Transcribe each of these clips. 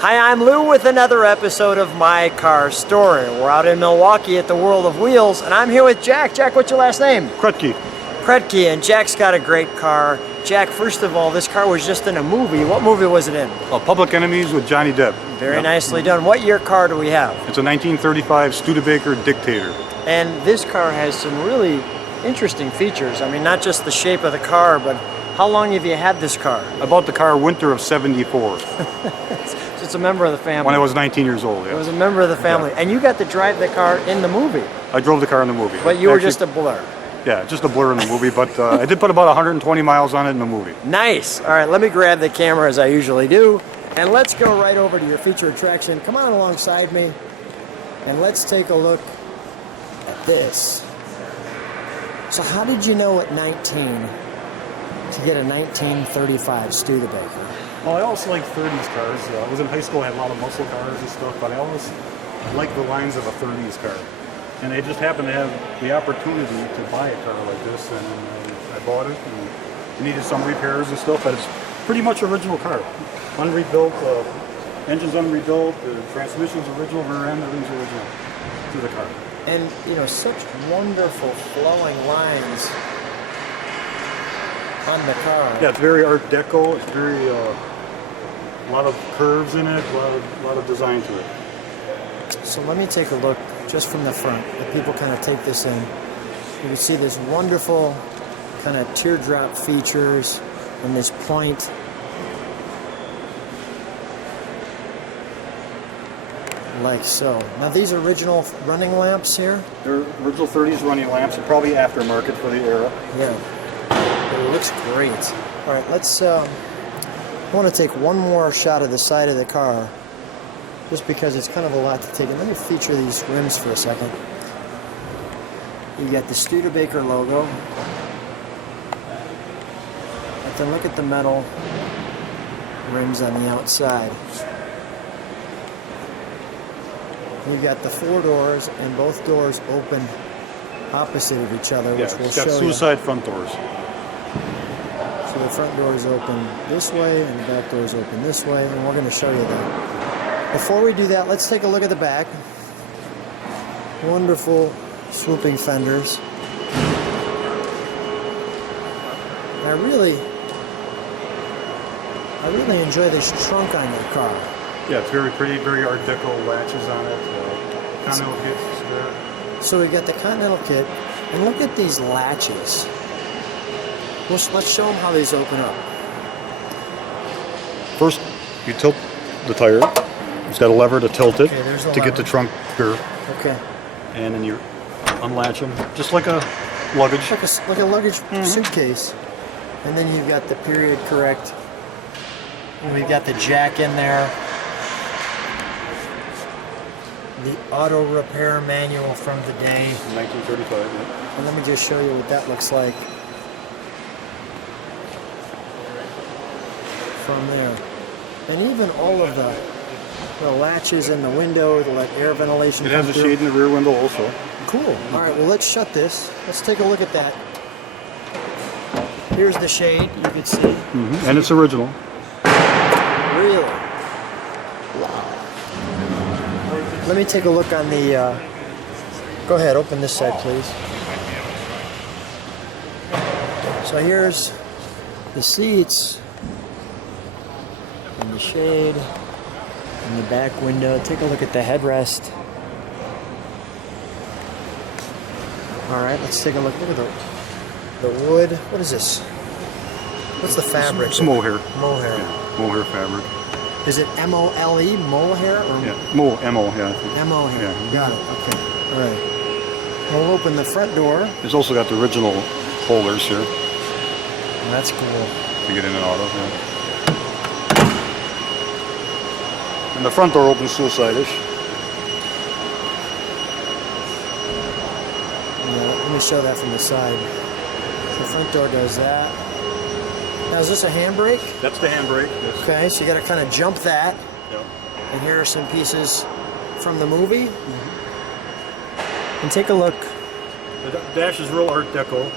Hi, I'm Lou with another episode of My Car Story. We're out in Milwaukee at the World of Wheels, and I'm here with Jack. Jack, what's your last name? Krutke. Krutke, and Jack's got a great car. Jack, first of all, this car was just in a movie. What movie was it in? Public Enemies with Johnny Depp. Very nicely done. What year car do we have? It's a 1935 Studebaker Dictator. And this car has some really interesting features. I mean, not just the shape of the car, but how long have you had this car? I bought the car winter of '74. So it's a member of the family. When I was 19 years old, yeah. It was a member of the family. Yeah. And you got to drive the car in the movie. I drove the car in the movie. But you were just a blur. Yeah, just a blur in the movie, but I did put about 120 miles on it in the movie. Nice. All right, let me grab the camera as I usually do. And let's go right over to your feature attraction. Come on alongside me. And let's take a look at this. So how did you know at 19 to get a 1935 Studebaker? Well, I always liked 30s cars. I was in high school, I had a lot of muscle cars and stuff, but I always liked the lines of a 30s car. And I just happened to have the opportunity to buy a car like this, and I bought it, and it needed some repairs and stuff, but it's pretty much original car. Unrebuilt, engine's unrebuilt, the transmission's original, rear end, everything's original to the car. And, you know, such wonderful flowing lines on the car. Yeah, it's very Art Deco. It's very, a lot of curves in it, a lot of design to it. So let me take a look just from the front. If people kind of take this in, you can see this wonderful kind of teardrop features and this point. Like so. Now these are original running lamps here? They're original 30s running lamps, and probably aftermarket for the era. Yeah, it looks great. All right, let's, I want to take one more shot of the side of the car, just because it's kind of a lot to take. And let me feature these rims for a second. You got the Studebaker logo. But then look at the metal rims on the outside. You've got the four doors, and both doors open opposite of each other, which we'll show you. It's got suicide front doors. So the front door is open this way, and the back door is open this way, and we're going to show you that. Before we do that, let's take a look at the back. Wonderful swooping fenders. I really enjoy this trunk on your car. Yeah, it's very pretty, very Art Deco latches on it. Continental kit is there. So we got the Continental kit, and look at these latches. Let's show them how these open up. First, you tilt the tire. It's got a lever to tilt it to get the trunk curve. Okay. And then you unlatch them, just like a luggage. Like a luggage suitcase. And then you've got the period correct. And we've got the jack in there. The auto repair manual from the day. 1935, yeah. And let me just show you what that looks like from there. And even all of the latches in the window to let air ventilation It has a shade in the rear window also. Cool. All right, well, let's shut this. Let's take a look at that. Here's the shade, you can see. And it's original. Really? Wow. Let me take a look on the, go ahead, open this side, please. So here's the seats and the shade and the back window. Take a look at the headrest. All right, let's take a look. Look at the wood. What is this? What's the fabric? It's mohair. Mohair. Yeah, mohair fabric. Is it M-O-L-E, mohair? Or yeah, M-O, yeah. I think. M-O-hair. Yeah. Got it. Okay. All right. We'll open the front door. It's also got the original holders here. That's cool. To get in and out of, yeah. And the front door opens suicide-ish. Yeah, let me show that from the side. The front door does that. Now, is this a handbrake? That's the handbrake. Yes. Okay, so you got to kind of jump that. Yep. And here are some pieces from the movie. And take a look. The dash is real Art Deco.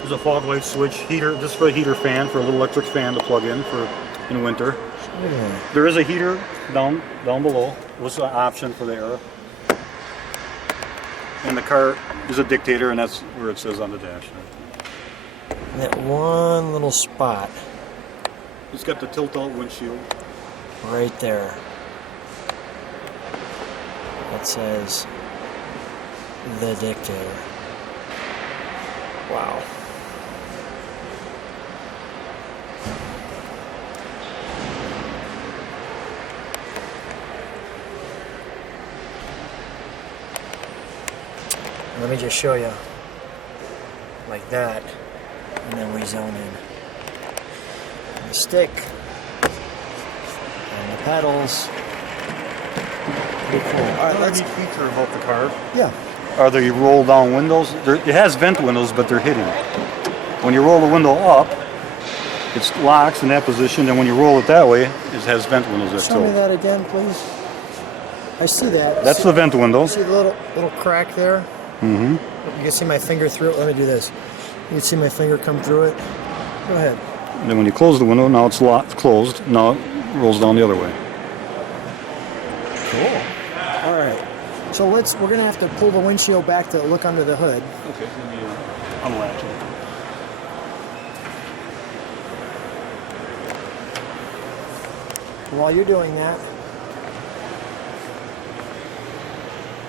There's a fog light switch, heater, just for a heater fan, for a little electric fan to plug in for in winter. There is a heater down below. Was an option for the air. And the car is a Dictator, and that's where it says on the dash. That one little spot It's got the tilt-out windshield. right there. That says the Dictator. Wow. Let me just show you like that, and then we zone in. And the stick and the pedals. Pretty cool. All right, Another let's. neat feature about the car Yeah. are the roll down windows. It has vent windows, but they're hidden. When you roll the window up, it locks in that position, and when you roll it that way, it has vent windows that Show me tilt. that again, please. I see that. That's the vent windows. See the little crack there? Mm-hmm. You can see my finger through it. Let me do this. You can see my finger come through it. Go ahead. And then when you close the window, now it's locked, closed. Now it rolls down the other way. Cool. All right. So we're gonna have to pull the windshield back to look under the hood. Okay, let me unlatch it. While you're doing that,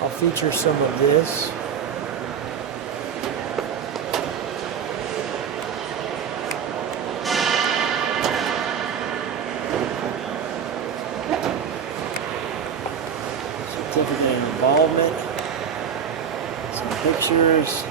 I'll feature some of this. Certificate of involvement, some pictures.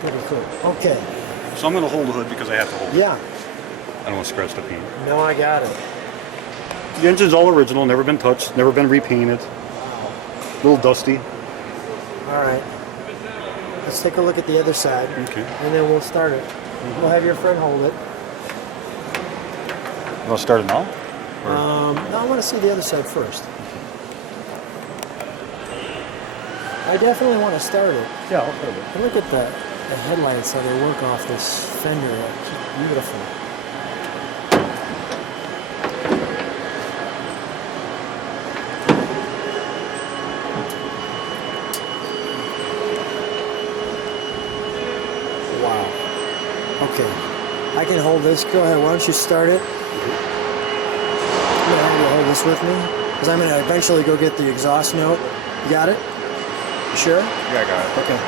Pretty cool. Okay. So I'm going to hold the hood because I have to hold it. Yeah. I don't want to scratch the paint. No, I got it. The engine's all original, never been touched, never been repainted. A little dusty. All right. Let's take a look at the other side. Okay. And then we'll start it. We'll have your friend hold it. I'll start it now? No, I want to see the other side first. I definitely want to start it. Yeah, I'll start it. And look at the headlights, how they work off this fender. It's just beautiful. Wow. Okay. I can hold this. Go ahead. Why don't you start it? I'm going to have you hold this with me, because I'm going to eventually go get the exhaust note. You got it? You sure? Yeah, I got it. Okay.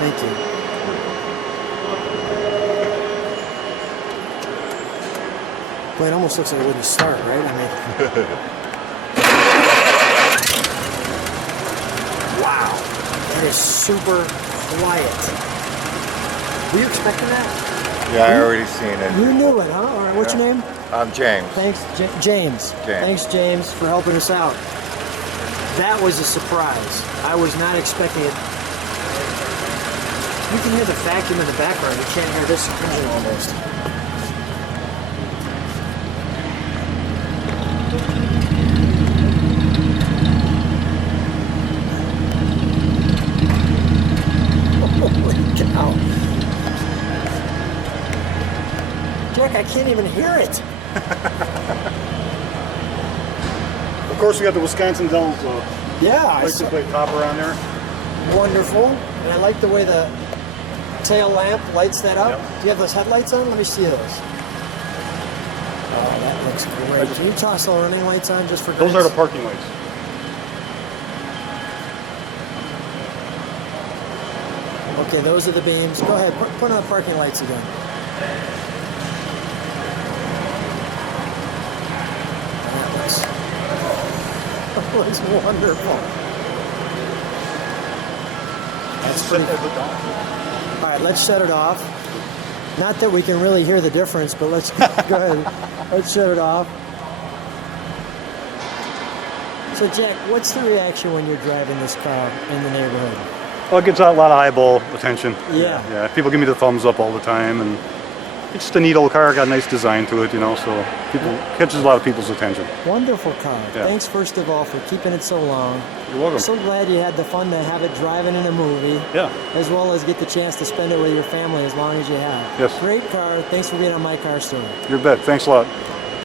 Thank you. Well, it almost looks like it wouldn't start, right? I mean, wow, that is super quiet. Were you expecting that? Yeah, I already seen it. You knew it, huh? All right, what's your name? I'm James. Thanks, James. Thanks, James, for helping us out. That was a surprise. I was not expecting it. You can hear the vacuum in the background. You can't hear this engine almost. Holy cow. Jack, I can't even hear it. Of course, we got the Wisconsin Dells Yeah, I license saw. plate topper on there. Wonderful. And I like the way the tail lamp lights that up. Yep. Do you have those headlights on? Let me see those. Oh, that looks great. Can you toss the running lights on just for Those are the glance? parking lights. Okay, those are the beams. Go ahead, put on the parking lights again. looks wonderful. That's pretty. All right, let's shut it off. Not that we can really hear the difference, but let's go ahead. Let's shut it off. So, Jack, what's the reaction when you're driving this car in the neighborhood? Well, it gets a lot of eyeball attention. Yeah. Yeah. People give me the thumbs up all the time, and it's just a neat old car. Got a nice design to it, you know. So people catches a lot of people's attention. Wonderful car. Yeah. Thanks, first of all, for keeping it so long. You're welcome. So glad you had the fun to have it driving in a movie. Yeah. As well as get the chance to spend it with your family as long as you have. Yes. Great car. Thanks for being on My Car Story. You bet. Thanks a lot.